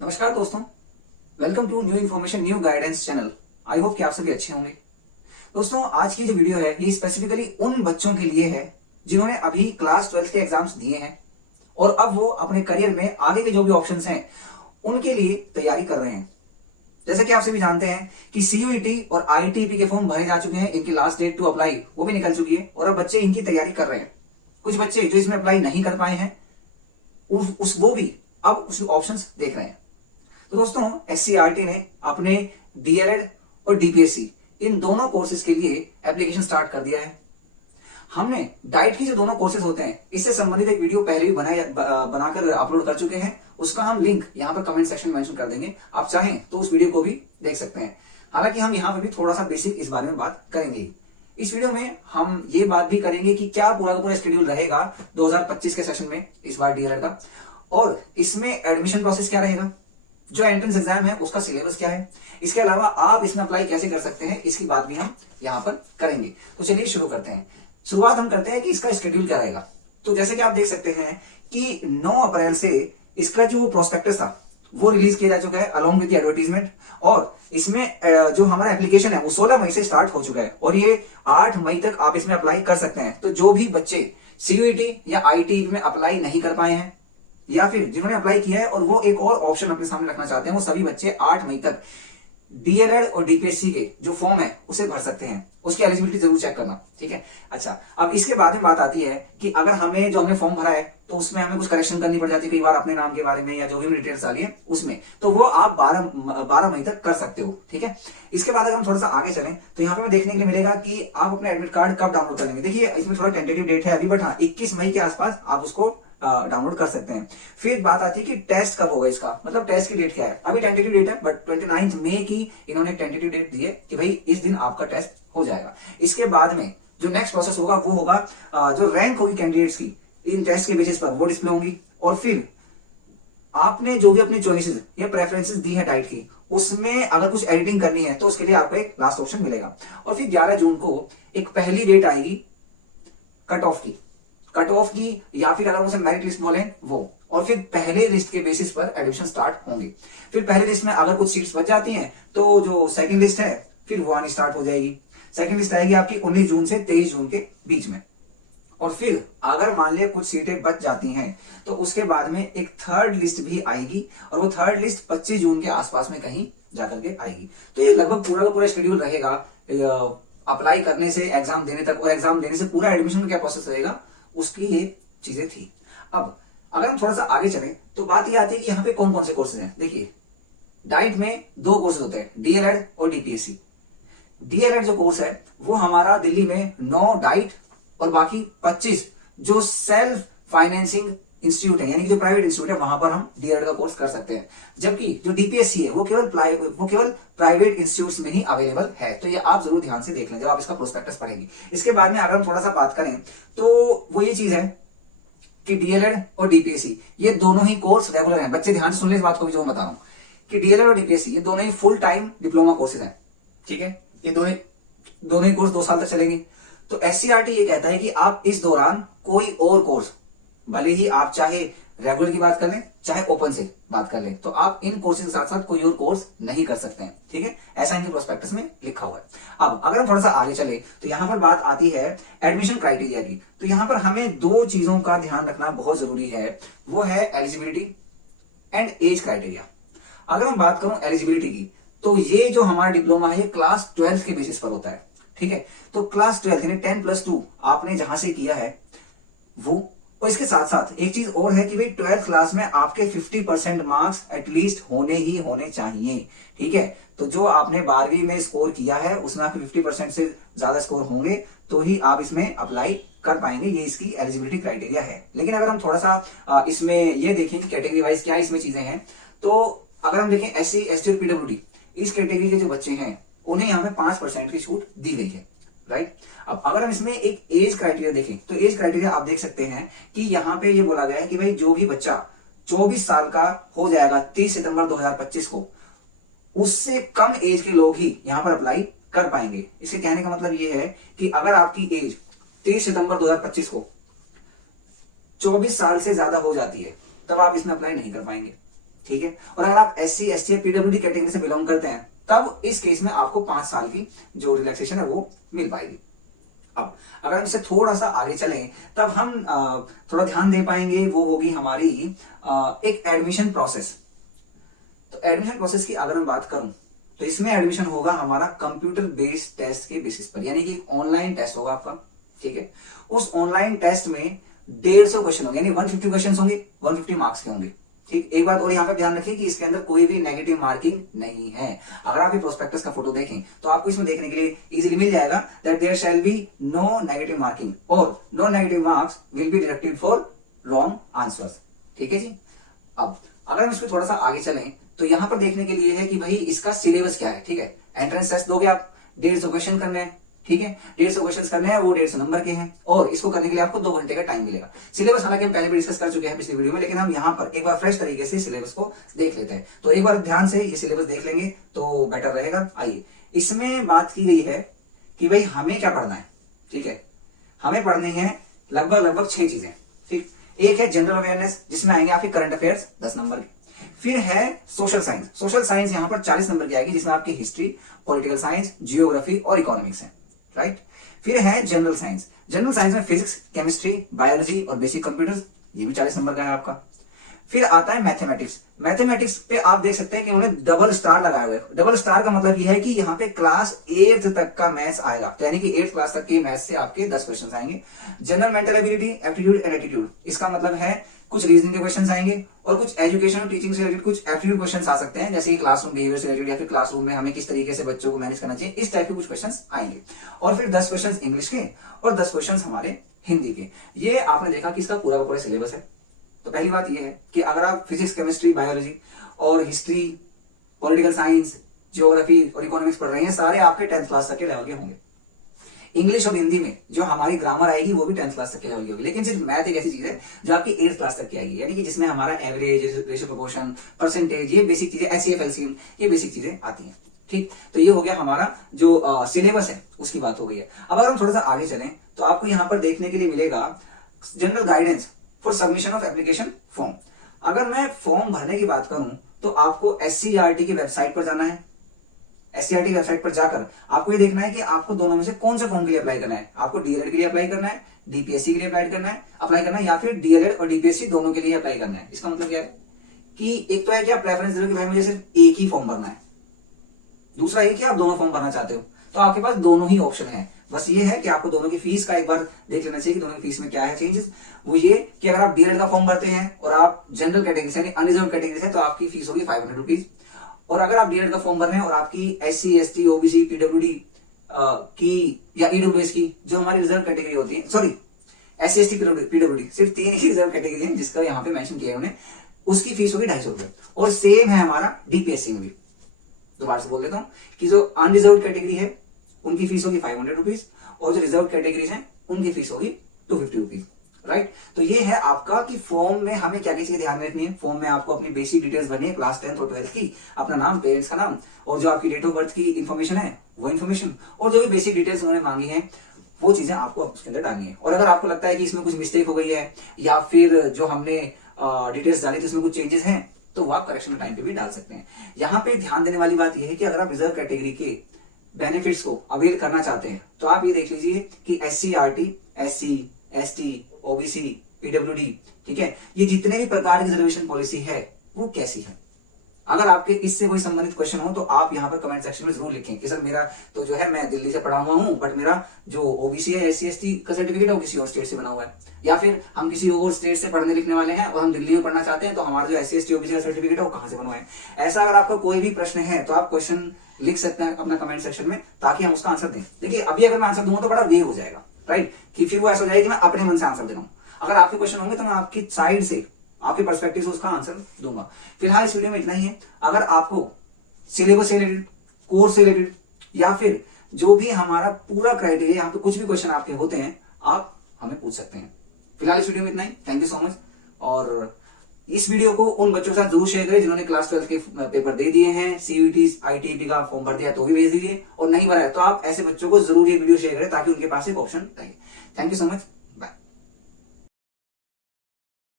नमस्कार दोस्तों, welcome to new information new guidance channel. I hope कि आप सभी अच्छे होंगे। दोस्तों, आज की जो वीडियो है ये स्पेसिफिकली उन बच्चों के लिए है जिन्होंने अभी क्लास 12 के एग्जाम्स दिए हैं और अब वो अपने करियर में आगे के जो भी ऑप्शंस हैं उनके लिए तैयारी कर रहे हैं। जैसे कि आप सभी जानते हैं कि सीयूईटी और आईटीपी के फॉर्म भरे जा चुके हैं, इनकी लास्ट डेट टू अप्लाई वो भी निकल चुकी है और अब बच्चे इनकी तैयारी कर रहे हैं। कुछ बच्चे जो इसमें अप्लाई नहीं कर पाए हैं वो भी अब उस ऑप्शंस देख रहे हैं। तो दोस्तों, एससीईआरटी ने अपने डीएलएड और डीपीएससी इन दोनों कोर्सेज के लिए एप्लीकेशन स्टार्ट कर दिया है। हमने डाइट की जो दोनों कोर्सेज होते हैं इससे संबंधित एक वीडियो पहले भी बनाकर अपलोड कर चुके हैं। उसका हम लिंक यहाँ पर कमेंट सेक्शन में मेंशन कर देंगे, आप चाहें तो उस वीडियो को भी देख सकते हैं। हालांकि हम यहाँ पर भी थोड़ा सा बेसिक इस बारे में बात करेंगे। इस वीडियो में हम ये बात भी करेंगे कि क्या पूरा का पूरा शेड्यूल रहेगा 2025 के सेशन में इस बार डीएलएड का, और इसमें एडमिशन प्रोसेस क्या रहेगा, जो एंट्रेंस एग्जाम है उसका सिलेबस क्या है, इसके अलावा आप इसमें अप्लाई कैसे कर सकते हैं, इसकी बात भी हम यहाँ पर करेंगे। तो चलिए शुरू करते हैं। शुरुआत हम करते हैं कि इसका शेड्यूल क्या रहेगा। तो जैसे कि आप देख सकते हैं कि 9 अप्रैल से इसका जो प्रोस्पेक्टस था वो रिलीज किया जा चुका है अलोंग विद एडवर्टीजमेंट, और इसमें जो हमारा एप्लीकेशन है वो 16 मई से स्टार्ट हो चुका है और ये 8 मई तक आप इसमें अप्लाई कर सकते हैं। तो जो भी बच्चे सीयूईटी या आईटी में अप्लाई नहीं कर पाए हैं या फिर जिन्होंने अप्लाई किया है और वो एक और ऑप्शन अपने सामने रखना चाहते हैं, वो सभी बच्चे 8 मई तक डीएलएड और डीपीएससी के जो फॉर्म है उसे भर सकते हैं। उसकी एलिजिबिलिटी जरूर चेक करना, ठीक है। अच्छा, अब इसके बाद में बात आती है कि अगर हमने फॉर्म भरा है तो उसमें हमें कुछ करेक्शन करनी पड़ जाती है कई बार अपने नाम के बारे में या जो भी डिटेल्स आ रही है उसमें, तो वो आप 12 मई तक कर सकते हो, ठीक है। इसके बाद अगर हम थोड़ा सा आगे चलें तो यहाँ पे हमें देखने के लिए मिलेगा कि आप अपने एडमिट कार्ड कब डाउनलोड करेंगे। देखिए, इसमें थोड़ा टेंटेटिव डेट है अभी, बट हाँ 21 मई के आसपास आप उसको डाउनलोड कर सकते हैं। फिर बात आती है कि टेस्ट कब होगा, इसका मतलब टेस्ट की डेट क्या है। अभी टेंटेटिव डेट है, बट 29 मई की इन्होंने टेंटेटिव डेट दी है कि भाई इस दिन आपका टेस्ट हो जाएगा। इसके बाद में जो नेक्स्ट प्रोसेस होगा वो होगा जो रैंक होगी कैंडिडेट्स की इन टेस्ट के बेसिस पर वो डिस्प्ले होंगी, और फिर आपने जो भी अपनी चॉइसेस या प्रेफरेंसेस दी है डाइट की उसमें अगर कुछ एडिटिंग करनी है तो उसके लिए आपको एक लास्ट ऑप्शन मिलेगा। और फिर 11 जून को एक पहली डेट आएगी कट ऑफ की या फिर अगर उसे मेरिट लिस्ट बोले वो, और फिर पहले लिस्ट के बेसिस पर एडमिशन स्टार्ट होंगे। फिर पहले लिस्ट में अगर कुछ सीट्स बच जाती हैं तो जो सेकंड लिस्ट है फिर वो आनी स्टार्ट हो जाएगी। सेकंड लिस्ट आएगी आपकी 19 जून से 23 जून के बीच में, और फिर अगर मान लिया कुछ सीटें बच जाती हैं तो उसके बाद में एक थर्ड लिस्ट भी आएगी, और वो थर्ड लिस्ट 25 जून के आसपास में कहीं जाकर के आएगी। तो ये लगभग पूरा का पूरा शेड्यूल रहेगा अप्लाई करने से एग्जाम देने तक, और एग्जाम देने से पूरा एडमिशन क्या प्रोसेस रहेगा उसकी ये चीजें थी। अब अगर हम थोड़ा सा आगे चलें तो बात ये आती है कि यहाँ पे कौन कौन से कोर्सेज हैं। देखिए, डाइट में 2 कोर्सेज होते हैं, डीएलएड और डीपीएससी। डीएलएड जो कोर्स है वो हमारा दिल्ली में 9 डाइट और बाकी 25 जो सेल्फ फाइनेंसिंग इंस्टीट्यूट है, यानी कि जो प्राइवेट इंस्टीट्यूट है वहां पर हम डीएलएड का कोर्स कर सकते हैं। जबकि जो डीपीएससी है वो केवल प्राइवेट इंस्टीट्यूट्स में ही अवेलेबल है। तो ये आप जरूर ध्यान से देख लें जब आप इसका प्रोस्पेक्टस पढ़ेंगे। इसके बाद में अगर हम थोड़ा सा बात करें तो वो ये चीज है कि डीएलएड और डीपीएससी ये दोनों ही कोर्स रेगुलर हैं। बच्चे ध्यान से सुन ले इस बात को भी जो मैं बता रहा हूं कि डीएलएड और डीपीएससी ये दोनों ही फुल टाइम डिप्लोमा कोर्सेज हैं, ठीक है। ये दोनों ही कोर्स 2 साल तक चलेंगे। तो एससीईआरटी ये कहता है कि आप इस दौरान कोई और कोर्स, भले ही आप चाहे रेगुलर की बात कर लें चाहे ओपन से बात कर लें, तो आप इन कोर्सेज के साथ साथ कोई और कोर्स नहीं कर सकते हैं, ठीक है। ऐसा इनके प्रोस्पेक्टस में लिखा हुआ है। अब अगर हम थोड़ा सा आगे चले तो यहां पर बात आती है एडमिशन क्राइटेरिया की। तो यहां पर हमें 2 चीजों का ध्यान रखना बहुत जरूरी है, वो है एलिजिबिलिटी एंड एज क्राइटेरिया। अगर हम बात करूं एलिजिबिलिटी की तो ये जो हमारा डिप्लोमा है ये क्लास 12 के बेसिस पर होता है, ठीक है। तो क्लास 12 यानी 10+2 आपने जहां से किया है वो, और इसके साथ साथ एक चीज और है कि भाई 12th क्लास में आपके 50% मार्क्स एटलीस्ट होने चाहिए, ठीक है। तो जो आपने 12वीं में स्कोर किया है उसमें आपके 50% से ज्यादा स्कोर होंगे तो ही आप इसमें अप्लाई कर पाएंगे। ये इसकी एलिजिबिलिटी क्राइटेरिया है। लेकिन अगर हम थोड़ा सा इसमें ये देखें कि कैटेगरी वाइज क्या इसमें चीजें हैं, तो अगर हम देखें SC, ST और PWD इस कैटेगरी के जो बच्चे हैं उन्हें यहाँ पे 5% की छूट दी गई है, राइट। अब अगर हम इसमें एक एज क्राइटेरिया देखें तो एज क्राइटेरिया आप देख सकते हैं कि यहाँ पे ये बोला गया है कि भाई जो भी बच्चा 24 साल का हो जाएगा 30 सितंबर 2025 को, उससे कम एज के लोग ही यहाँ पर अप्लाई कर पाएंगे। इसके कहने का मतलब ये है कि अगर आपकी एज 30 सितंबर 2025 को 24 साल से ज्यादा हो जाती है तब आप इसमें अप्लाई नहीं कर पाएंगे, ठीक है। और अगर आप SC ST या PWD कैटेगरी से बिलोंग करते हैं तब इस केस में आपको 5 साल की जो रिलैक्सेशन है वो मिल पाएगी। अब अगर हम इससे थोड़ा सा आगे चलें तब हम थोड़ा ध्यान दे पाएंगे, वो होगी हमारी एक एडमिशन प्रोसेस। तो एडमिशन प्रोसेस की अगर मैं बात करूं तो इसमें एडमिशन होगा हमारा कंप्यूटर बेस्ड टेस्ट के बेसिस पर, यानी कि ऑनलाइन टेस्ट होगा आपका, ठीक है। उस ऑनलाइन टेस्ट में 150 क्वेश्चन होंगे, यानी 150 क्वेश्चन होंगे, 150 मार्क्स के होंगे, ठीक। एक बात और यहाँ पे ध्यान रखिए कि इसके अंदर कोई भी नेगेटिव मार्किंग नहीं है। अगर आप ये प्रोस्पेक्टस का फोटो देखें तो आपको इसमें देखने के लिए इजीली मिल जाएगा that there shall be no negative marking और no negative marks will be deducted for wrong answers, ठीक है जी। अब अगर हम इसमें थोड़ा सा आगे चलें तो यहाँ पर देखने के लिए है कि भाई इसका सिलेबस क्या है, ठीक है। एंट्रेंस टेस्ट दोगे आप, 150 क्वेश्चन करने हैं, ठीक है। 150 क्वेश्चन करने हैं, वो 150 नंबर के हैं और इसको करने के लिए आपको 2 घंटे का टाइम मिलेगा। सिलेबस हालांकि हम पहले भी डिस्कस कर चुके हैं पिछली वीडियो में, लेकिन हम यहाँ पर एक बार फ्रेश तरीके से सिलेबस को देख लेते हैं। तो एक बार ध्यान से ये सिलेबस देख लेंगे तो बेटर रहेगा। आइए, इसमें बात की गई है कि भाई हमें क्या पढ़ना है, ठीक है। हमें पढ़नी है लगभग 6 चीजें, ठीक। एक है जनरल अवेयरनेस, जिसमें आएंगे आपके करंट अफेयर्स 10 नंबर के। फिर है सोशल साइंस, सोशल साइंस यहाँ पर 40 नंबर की आएगी, जिसमें आपकी हिस्ट्री, पॉलिटिकल साइंस, जियोग्राफी और इकोनॉमिक्स है, राइट। फिर है जनरल साइंस, जनरल साइंस में फिजिक्स, केमिस्ट्री, बायोलॉजी और बेसिक कंप्यूटर्स, ये भी 40 नंबर का है आपका। फिर आता है मैथमेटिक्स, मैथमेटिक्स पे आप देख सकते हैं कि उन्होंने डबल स्टार लगाए हुए। डबल स्टार का मतलब यह है कि यहाँ पे क्लास 8 तक का मैथ्स आएगा, तो यानी कि 8th क्लास तक के मैथ्स से आपके 10 क्वेश्चन आएंगे। General mental ability, aptitude and attitude, इसका मतलब है कुछ रीजनिंग के क्वेश्चन आएंगे और कुछ एजुकेशन और टीचिंग से रिलेटेड कुछ एप्टीट्यूड क्वेश्चन आ सकते हैं, जैसे कि क्लासरूम बिहेवियर से रिलेटेड या फिर क्लासरूम में हमें किस तरीके से बच्चों को मैनेज करना चाहिए, इस टाइप के कुछ क्वेश्चन आएंगे। और फिर 10 क्वेश्चन इंग्लिश के और 10 क्वेश्चन हमारे हिंदी के। ये आपने देखा कि इसका पूरा का पूरा सिलेबस है। तो पहली बात यह है कि अगर आप फिजिक्स, केमिस्ट्री, बायोलॉजी और हिस्ट्री, पॉलिटिकल साइंस, जियोग्राफी और इकोनॉमिक्स पढ़ रहे हैं, सारे आपके 10th क्लास तक के लेवल के होंगे। इंग्लिश और हिंदी में जो हमारी ग्रामर आएगी वो भी 10th क्लास तक के लेवल की होगी, लेकिन सिर्फ मैथ एक ऐसी चीज है जो आपकी 8th क्लास तक की आएगी, यानी कि जिसमें हमारा एवरेज, रेशियो प्रोपोर्शन, परसेंटेज, ये बेसिक चीजें, HCF, LCM, ये बेसिक चीजें आती हैं, ठीक। तो ये हो गया हमारा जो सिलेबस है उसकी बात हो गई है। अब अगर हम थोड़ा सा आगे चलें तो आपको यहाँ पर देखने के लिए मिलेगा general guidance for submission of application form. अगर मैं फॉर्म भरने की बात करूं तो आपको SCERT की वेबसाइट पर जाना है। SCERT की वेबसाइट पर जाकर आपको ये देखना है कि आपको दोनों में से कौन से फॉर्म के लिए अप्लाई करना है। आपको DLED के लिए अप्लाई करना है, DPSC के लिए अप्लाई करना है या फिर DLED और DPSC दोनों के लिए अप्लाई करना है। इसका मतलब क्या है कि एक तो है कि आप प्रेफरेंस दे रहे हो कि भाई मुझे सिर्फ एक ही फॉर्म भरना है, दूसरा ये कि आप दोनों फॉर्म भरना चाहते हो, तो आपके पास दोनों ही ऑप्शन है। बस ये है कि आपको दोनों की फीस का एक बार देख लेना चाहिए कि दोनों की फीस में क्या है चेंजेस। वो ये कि अगर आप DLED का फॉर्म भरते हैं और आप जनरल कैटेगरी से यानी अनरिजर्व कैटेगरी से, तो आपकी फीस होगी 500 रुपीज। और अगर आप DLED का फॉर्म भर रहे हैं और आपकी SC, ST, OBC, PWD की या EWS की, जो हमारी रिजर्व कैटेगरी होती है, सॉरी SC, ST, PWD, सिर्फ 3 ही रिजर्व कैटेगरी है जिसका यहाँ पे मेंशन किया है उन्हें, उसकी फीस होगी 250 रुपए। और सेम है हमारा DPSC में भी। दोबारा से बोल देता हूँ कि जो अनरिजर्व कैटेगरी है उनकी फीस होगी 500 रुपीज और जो रिजर्व कैटेगरीज हैं उनकी फीस होगी 250 रुपीज, राइट। तो ये है आपका कि फॉर्म में हमें क्या क्या चीजें ध्यान में रखनी है। फॉर्म में आपको अपनी बेसिक डिटेल्स भरनी है, क्लास 10th और 12th की, अपना नाम, पेरेंट्स का नाम और जो आपकी डेट ऑफ बर्थ की इन्फॉर्मेशन है वो इन्फॉर्मेशन, और जो भी बेसिक डिटेल्स उन्होंने मांगी है वो चीजें आपको उसके अंदर डालनी है। और अगर आपको लगता है कि इसमें कुछ मिस्टेक हो गई है या फिर जो हमने डिटेल्स डाली थी उसमें कुछ चेंजेस हैं, तो वो आप करेक्शन टाइम पे भी डाल सकते हैं। यहाँ पे ध्यान देने वाली बात यह है कि अगर आप रिजर्व कैटेगरी के बेनिफिट्स को अवेल करना चाहते हैं तो आप ये देख लीजिए कि SCERT, SC, ST, OBC, PWD, ठीक है, ये जितने भी प्रकार की रिजर्वेशन पॉलिसी है वो कैसी है। अगर आपके इससे कोई संबंधित क्वेश्चन हो तो आप यहाँ पर कमेंट सेक्शन में जरूर लिखें कि सर मेरा तो जो है मैं दिल्ली से पढ़ा हुआ हूँ, बट मेरा जो OBC है, SC, ST का सर्टिफिकेट है वो किसी और स्टेट से बना हुआ है, या फिर हम किसी और स्टेट से पढ़ने लिखने वाले हैं और हम दिल्ली में पढ़ना चाहते हैं, तो हमारा जो SC, ST, OBC का सर्टिफिकेट है वो कहाँ से बना हुआ है। ऐसा अगर आपका कोई भी प्रश्न है तो आप क्वेश्चन लिख सकते हैं अपना कमेंट सेक्शन में, ताकि हम उसका आंसर दें। देखिए अभी अगर मैं आंसर दूंगा तो बड़ा वे हो जाएगा, राइट, कि फिर वो ऐसा हो जाएगा कि मैं अपने मन से आंसर दे रहा हूँ। अगर आपके क्वेश्चन होंगे तो मैं आपकी साइड से, आपके पर्सपेक्टिव से उसका आंसर दूंगा। फिलहाल इस वीडियो में इतना ही है। अगर आपको सिलेबस से रिलेटेड, कोर्स से रिलेटेड या फिर जो भी हमारा पूरा क्राइटेरिया, यहाँ पे कुछ भी क्वेश्चन आपके होते हैं, आप हमें पूछ सकते हैं। फिलहाल इस वीडियो में इतना ही। Thank you so much. और इस वीडियो को उन बच्चों के साथ जरूर शेयर करें जिन्होंने क्लास 12 के पेपर दे दिए हैं, CUET, ITP का फॉर्म भर दिया तो भी भेज दीजिए, और नहीं भरा है तो आप ऐसे बच्चों को जरूर ये वीडियो शेयर करें ताकि उनके पास एक ऑप्शन रहे। Thank you so much.